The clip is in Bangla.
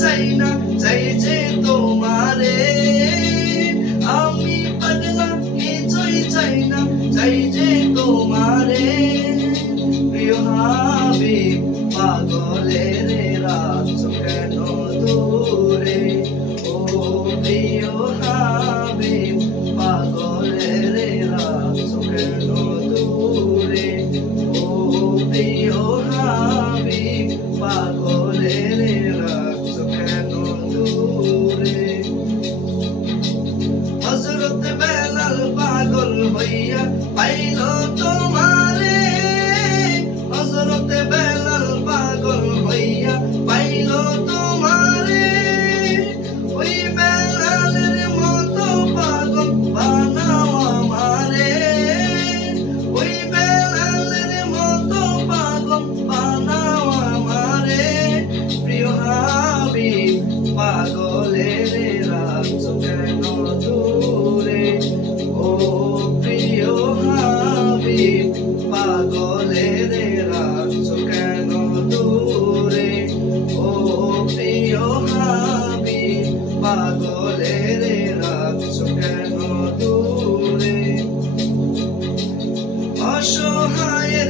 চাই না চাই যে তোমারে। আমি পাগলা কিছুই চাই না চাই যে তোমারে। প্রিয় হাবি পাগলের রাত কেন দূরে? ও প্রিয়